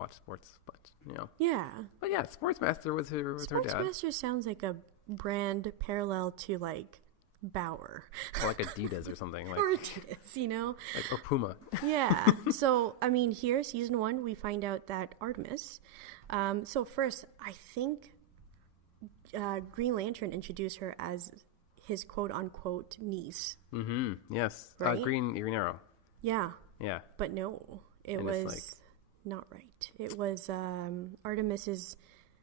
watch sports, but Yeah. But yeah, Sportsmaster was her dad. Sportsmaster sounds like a brand parallel to like Bauer. Or like Adidas or something. Like, or Adidas, Like, or Puma. Yeah. So, I mean, here, season 1, we find out that Artemis. So first, I think Green Lantern introduced her as his quote-unquote niece. Mm-hmm. Yes. Right? Green Arrow. Yeah. Yeah. But no, it was not right. It was Artemis's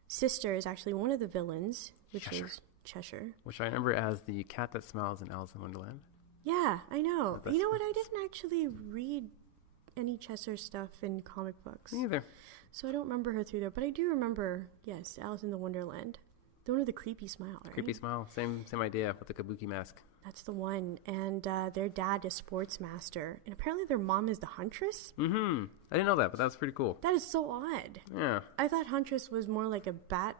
sister is actually one of the villains, which is Cheshire. Which I remember as the cat that smiles in Alice in Wonderland. Yeah, I know. You know what? I didn't actually read any Cheshire stuff in comic books. Me either. So I don't remember her through there. But I do remember, yes, Alice in the Wonderland. The one with the creepy smile, right? Creepy smile. Same idea with the kabuki mask. That's the one. And their dad is Sportsmaster. And apparently their mom is the Huntress. Mm-hmm. I didn't know that, but that's pretty cool. That is so odd. Yeah. I thought Huntress was more like a bat.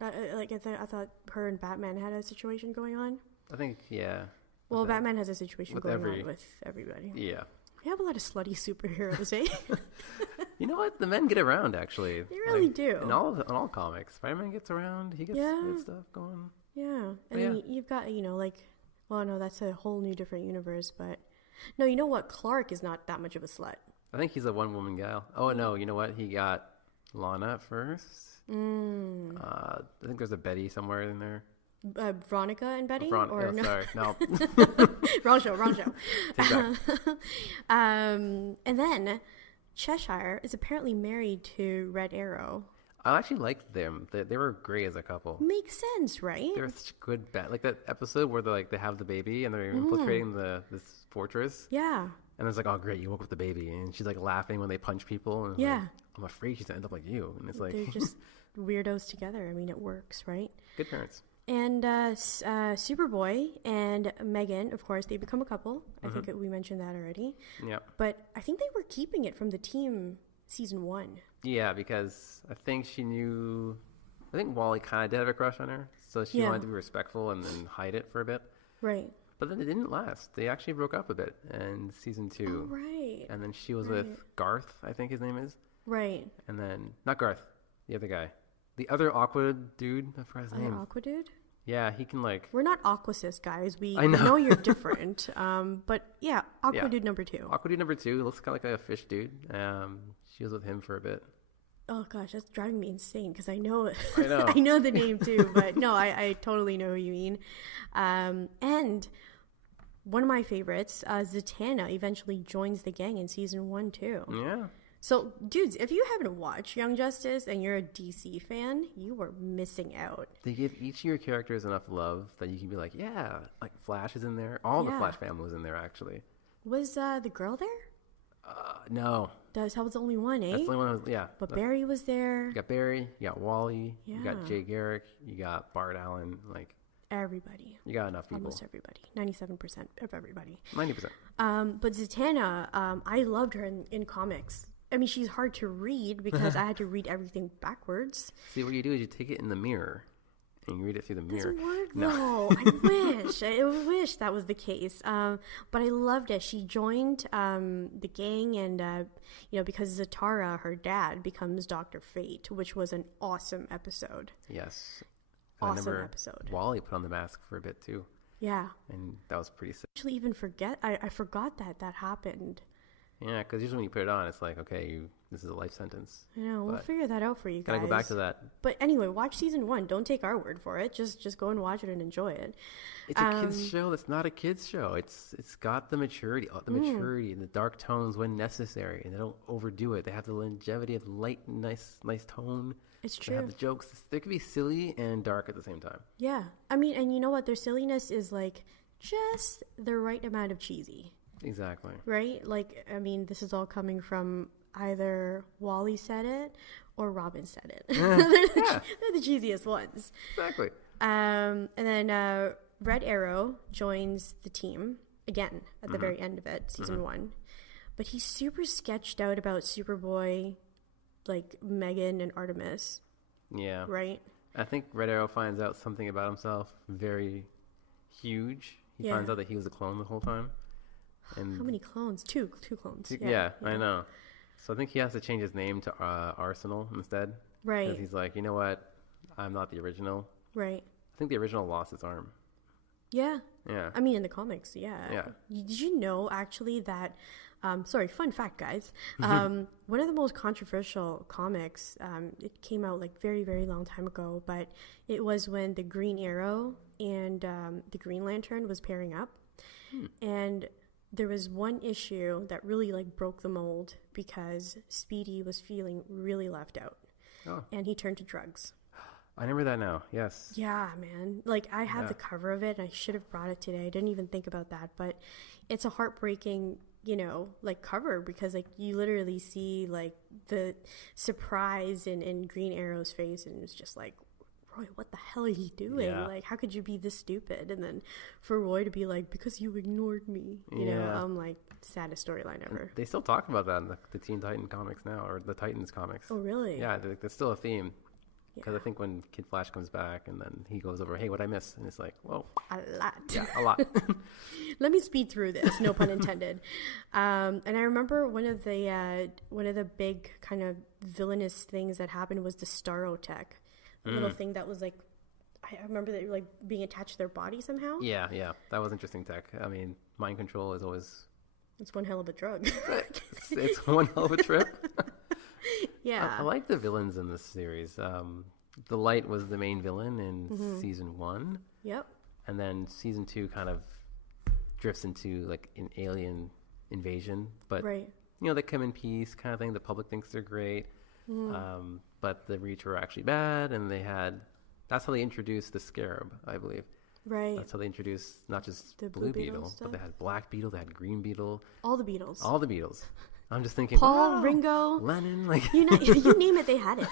I thought her and Batman had a situation going on. I think, yeah. Well, Batman has a situation going on with everybody. Yeah. We have a lot of slutty superheroes, eh? You know what? The men get around, actually. They really do. In all comics. Spider-Man gets around. He gets good stuff going. Yeah. And then you've got, well, no, that's a whole new different universe. But, no, you know what? Clark is not that much of a slut. I think he's a one-woman gal. Oh, no, you know what? He got Lana at first. I think there's a Betty somewhere in there. Veronica and Betty? No? Sorry, no. wrong show. Take that. And then Cheshire is apparently married to Red Arrow. I actually liked them. They were great as a couple. Makes sense, right? They're such good like that episode where they have the baby and they're infiltrating this fortress. Yeah. And it's like, oh great, you woke up the baby, and she's like laughing when they punch people. And like, I'm afraid she's gonna end up like you. And it's like they're just weirdos together. I mean, it works, right? Good parents. And Superboy and Megan, of course, they become a couple. I think we mentioned that already. Yeah. But I think they were keeping it from the team season 1. Yeah, because I think Wally kind of did have a crush on her, so she wanted to be respectful and then hide it for a bit. Right. But then it didn't last. They actually broke up a bit in season 2. Oh, right. And then she was with Garth, I think his name is. Right. And then, not Garth, the other guy. The other Aqua dude, I forgot his name. Aqua dude? Yeah, he can We're not Aquasis guys. I know you're different. But yeah, dude number 2. Aqua dude number 2 looks kind of like a fish dude. She was with him for a bit. Oh gosh, that's driving me insane because I know I know the name too, but no, I totally know who you mean. And one of my favorites, Zatanna, eventually joins the gang in season 1 too. Yeah. So, dudes, if you haven't watched Young Justice and you're a DC fan, you are missing out. They give each of your characters enough love that you can be like, yeah, like Flash is in there. All the Flash family was in there, actually. Was the girl there? No. That was the only one, eh? That's the only one, But Barry was there. You got Barry, you got Wally, you got Jay Garrick, you got Bart Allen, everybody. You got enough people. Almost everybody. 97% of everybody. 90%. But Zatanna, I loved her in comics. I mean, she's hard to read because I had to read everything backwards. See, what you do is you take it in the mirror and you read it through the mirror. Doesn't work, though. I wish that was the case. But I loved it. She joined the gang and, because Zatara, her dad, becomes Dr. Fate, which was an awesome episode. Yes. Awesome episode. Wally put on the mask for a bit, too. Yeah. And that was pretty sick. I actually even forget. I forgot that happened. Yeah, because usually when you put it on, it's like, okay, this is a life sentence. I know. We'll figure that out for you guys. Gotta go back to that. But anyway, watch season 1. Don't take our word for it. Just go and watch it and enjoy it. It's a kids show. That's not a kids show. It's got the maturity and the dark tones when necessary, and they don't overdo it. They have the longevity of light, nice tone. It's true. They have the jokes. They can be silly and dark at the same time. Yeah, I mean, and you know what? Their silliness is like just the right amount of cheesy. Exactly. Right? Like, I mean, this is all coming from either Wally said it or Robin said it. They're the cheesiest ones. Exactly. And then Red Arrow joins the team again at the very end of it, season 1. But he's super sketched out about Superboy, like Megan and Artemis. Yeah. Right? I think Red Arrow finds out something about himself very huge. He finds out that he was a clone the whole time. And how many clones? Two clones. Yeah, I know. So I think he has to change his name to Arsenal instead. Right. Because he's like, you know what? I'm not the original. Right. I think the original lost his arm. Yeah. Yeah. I mean, in the comics, yeah. Yeah. Did you know, actually, that... sorry, fun fact, guys. One of the most controversial comics, it came out like very, very long time ago, but it was when the Green Arrow and the Green Lantern was pairing up. And there was one issue that really like broke the mold because Speedy was feeling really left out. Oh. And he turned to drugs. I remember that now. Yes. Yeah, man. Like, I have the cover of it, and I should have brought it today. I didn't even think about that, but it's a heartbreaking, you know, like, cover because, like, you literally see, like, the surprise in Green Arrow's face, and it's just like, Roy, what the hell are you doing? Yeah. Like, how could you be this stupid? And then for Roy to be like, because you ignored me, you know, I'm like, saddest storyline ever. They still talk about that in the Teen Titan comics now, or the Titans comics. Oh, really? Yeah, that's still a theme. Because I think when Kid Flash comes back and then he goes over, hey, what'd I miss? And it's like, whoa. A lot. Yeah, a lot. Let me speed through this, no pun intended. And I remember one of the big kind of villainous things that happened was the Starotech. A little thing that was like, I remember that like being attached to their body somehow. Yeah. That was interesting tech. I mean, mind control is always... It's one hell of a drug. it's one hell of a trip. Yeah. I like the villains in this series. The Light was the main villain in season 1. Yep. And then season 2 kind of drifts into like an alien invasion. But, you know, they come in peace kind of thing. The public thinks they're great. But the Reach were actually bad. And that's how they introduced the Scarab, I believe. Right. That's how they introduced not just the Blue Beetle, but they had Black Beetle, they had Green Beetle. All the Beetles. All the Beetles. I'm just thinking, Paul, Ringo, Lennon, like you name it, they had it.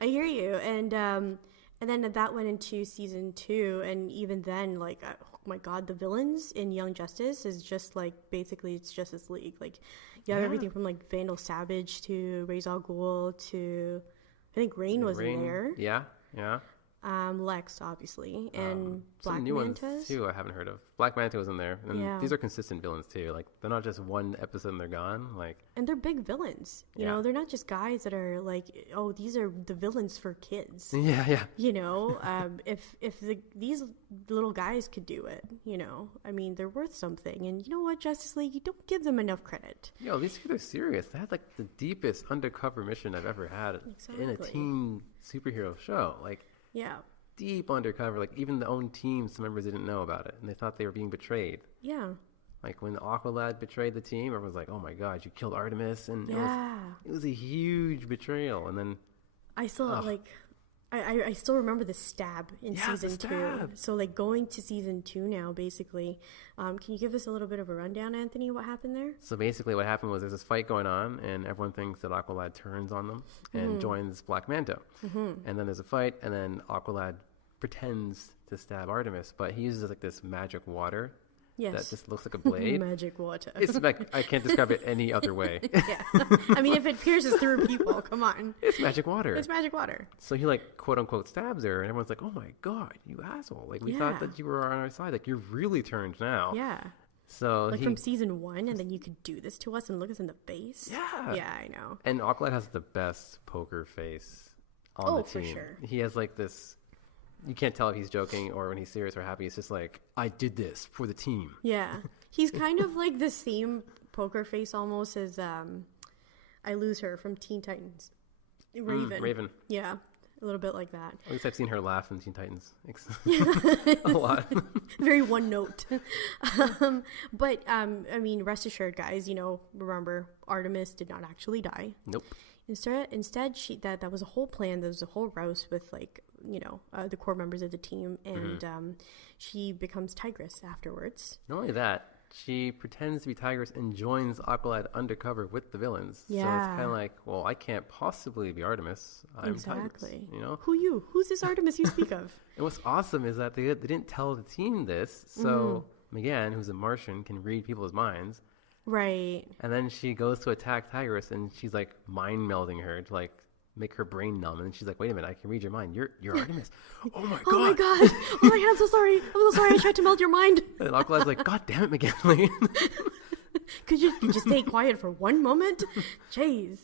I hear you, and then that went into season 2, and even then, like, oh my God, the villains in Young Justice is just like basically it's Justice League. Like, you have everything from like Vandal Savage to Ra's al Ghul to I think Rain was in there. Yeah. Lex, obviously, and Black Black new Mantas. ones too I haven't heard of. Black Manta was in there, and these are consistent villains too. Like, they're not just one episode and they're gone. Like, and they're big villains. You know, they're not just guys that are like, oh, these are the villains for kids. Yeah. You know, if these little guys could do it, you know, I mean, they're worth something. And you know what, Justice League, you don't give them enough credit. Yo, these kids are serious. They had like the deepest undercover mission I've ever had in a teen superhero show. Like, yeah. Deep undercover, like even the own team, some members didn't know about it, and they thought they were being betrayed. Yeah. Like when Aqualad betrayed the team, everyone's like, "Oh my God, you killed Artemis!" And it was a huge betrayal. And then I still I still remember the stab in season 2. So like going to season 2 now, basically, can you give us a little bit of a rundown, Anthony? What happened there? So basically, what happened was there's this fight going on, and everyone thinks that Aqualad turns on them and joins Black Manta. And then there's a fight, and then Aqualad pretends to stab Artemis, but he uses like this magic water. Yes. That just looks like a blade. Magic water. It's like, I can't describe it any other way. Yeah. I mean, if it pierces through people, come on. It's magic water. It's magic water. So he like quote unquote stabs her, and everyone's like, "Oh my God, you asshole. Like, we thought that you were on our side. Like, you're really turned now." Yeah. So like from season 1, and then you could do this to us and look us in the face. Yeah. Yeah, I know. And Aqualad has the best poker face on the team. For sure. He has like this... You can't tell if he's joking or when he's serious or happy. It's just like, I did this for the team. Yeah. He's kind of like the same poker face almost as I Lose Her from Teen Titans. Raven. Yeah. A little bit like that. At least I've seen her laugh in Teen Titans. A lot. Very one note. But, I mean, rest assured, guys, you know, remember, Artemis did not actually die. Nope. Instead, that was a whole plan. There was a whole rouse with, like, you know, the core members of the team, and she becomes Tigress afterwards. Not only that, she pretends to be Tigress and joins Aqualad undercover with the villains. Yeah. So it's kind of like, well, I can't possibly be Artemis. I'm Tigress, you know? Who's this Artemis you speak of? And what's awesome is that they didn't tell the team this, so Megan, who's a Martian, can read people's minds. Right. And then she goes to attack Tigress, and she's like mind melding her to like make her brain numb. And she's like, "Wait a minute, I can read your mind. You're Artemis." Oh my God! Oh my God! Oh my God! I'm so sorry. I tried to melt your mind. And Aqualad's like, "God damn it, Megan!" Could you stay quiet for one moment? Jeez.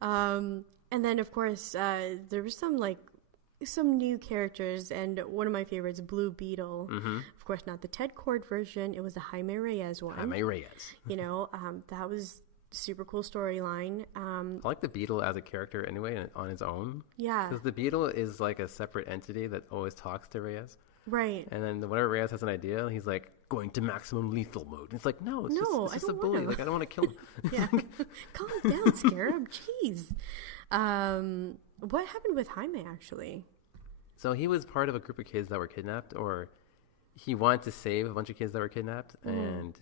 And then, of course, there was some new characters, and one of my favorites, Blue Beetle. Of course, not the Ted Kord version. It was the Jaime Reyes one. Jaime Reyes. That was super cool storyline. I like the Beetle as a character anyway, on his own. Yeah. Because the Beetle is like a separate entity that always talks to Reyes. Right. And then whenever Reyes has an idea, he's like, going to maximum lethal mode. And it's like, no, it's just a bully. Like, I don't want to kill him. Yeah. Calm down, Scarab. Jeez. What happened with Jaime, actually? So he was part of a group of kids that were kidnapped, or he wanted to save a bunch of kids that were kidnapped, and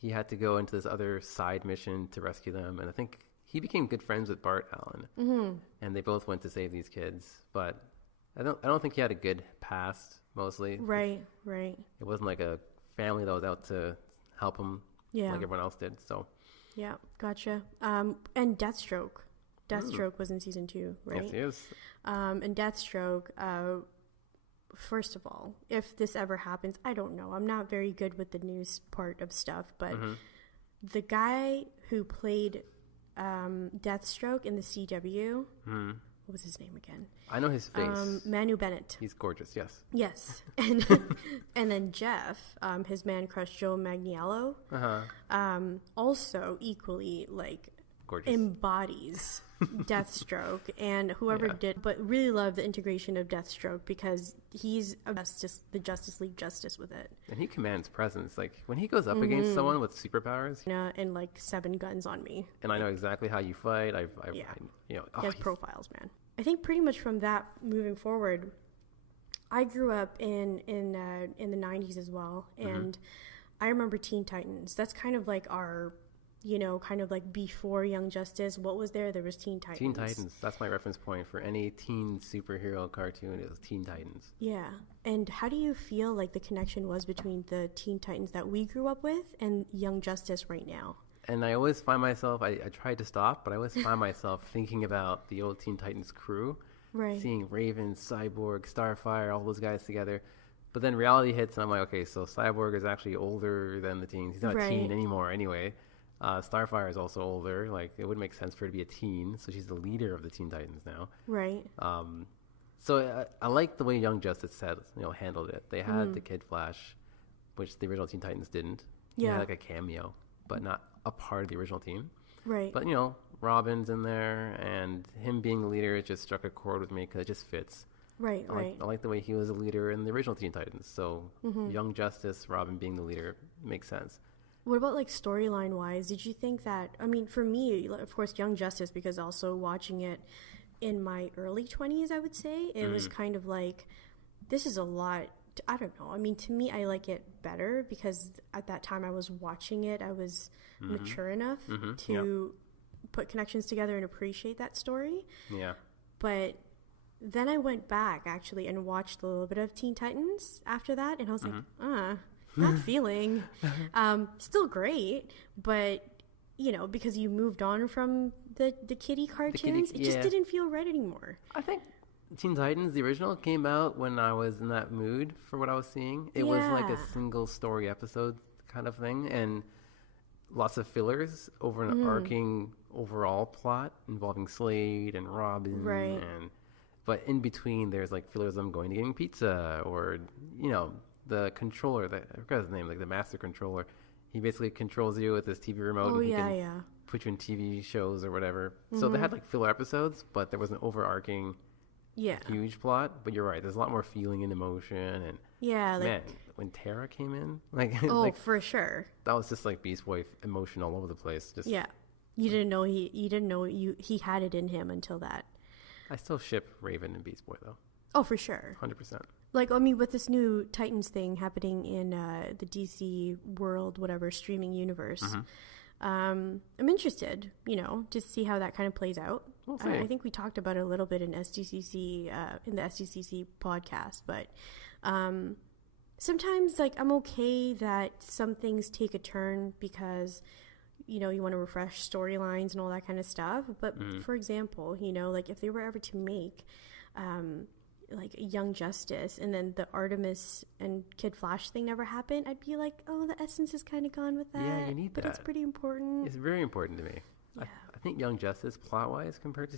he had to go into this other side mission to rescue them. And I think he became good friends with Bart Allen, and they both went to save these kids. But I don't think he had a good past, mostly. Right. It wasn't like a family that was out to help him like everyone else did. So yeah, gotcha. And Deathstroke was in season 2, right? Yes, he is. And Deathstroke, first of all, if this ever happens, I don't know. I'm not very good with the news part of stuff, but the guy who played Deathstroke in the CW, what was his name again? I know his face. Manu Bennett. He's gorgeous, yes. Yes. And and then Jeff, his man crush Joe Manganiello, also equally gorgeous. Embodies Deathstroke, and whoever did, but really love the integration of Deathstroke because he's the Justice League Justice with it. And he commands presence. Like when he goes up against someone with superpowers, and 7 guns on me. And I know exactly how you fight. He has profiles, man. I think pretty much from that moving forward, I grew up in the 90s as well, and I remember Teen Titans. That's kind of like our, kind of like before Young Justice. What was there? There was Teen Titans. Teen Titans. That's my reference point for any teen superhero cartoon. It was Teen Titans. Yeah. And how do you feel like the connection was between the Teen Titans that we grew up with and Young Justice right now? And I always find myself, I tried to stop, but I always find myself thinking about the old Teen Titans crew. Right. Seeing Raven, Cyborg, Starfire, all those guys together. But then reality hits, and I'm like, okay, so Cyborg is actually older than the teens. He's not a teen anymore anyway. Starfire is also older. Like, it would make sense for her to be a teen, so she's the leader of the Teen Titans now. Right. So I like the way Young Justice handled it. They had the Kid Flash, which the original Teen Titans didn't. He had like a cameo, but not a part of the original team. Right. But, Robin's in there, and him being the leader, it just struck a chord with me because it just fits. Right. I like the way he was a leader in the original Teen Titans. So Young Justice, Robin being the leader makes sense. What about storyline wise? Did you think that, for me, of course, Young Justice, because also watching it in my early 20s, I would say, it was kind of like, this is a lot. I don't know. To me, I like it better because at that time I was watching it. I was mature enough to put connections together and appreciate that story. Yeah. But then I went back actually and watched a little bit of Teen Titans after that, and I was like, not feeling. Still great, but because you moved on from the kiddie cartoons, it just didn't feel right anymore. I think Teen Titans, the original, came out when I was in that mood for what I was seeing. It was like a single story episode kind of thing, and lots of fillers over an arcing overall plot involving Slade and Robin. Right. But in between, there's fillers of them going to getting pizza, or, the controller, I forgot his name, the master controller. He basically controls you with his TV remote. Oh, and he can put you in TV shows or whatever. So they had filler episodes, but there was an overarching huge plot. But you're right, there's a lot more feeling and emotion. And man, when Tara came in, for sure, that was just Beast Boy emotion all over the place. Just you didn't know he had it in him until that. I still ship Raven and Beast Boy though. Oh, for sure, 100%. With this new Titans thing happening in the DC world, whatever streaming universe, I'm interested, to see how that kind of plays out. We'll see. I think we talked about it a little bit in SDCC, in the SDCC podcast, but sometimes I'm okay that some things take a turn because you want to refresh storylines and all that kind of stuff. But for example, if they were ever to make like Young Justice, and then the Artemis and Kid Flash thing never happened, I'd be like, oh, the essence is kind of gone with that. Yeah, you need that. But it's pretty important. It's very important to me. Yeah. I think Young Justice, plot-wise, compared to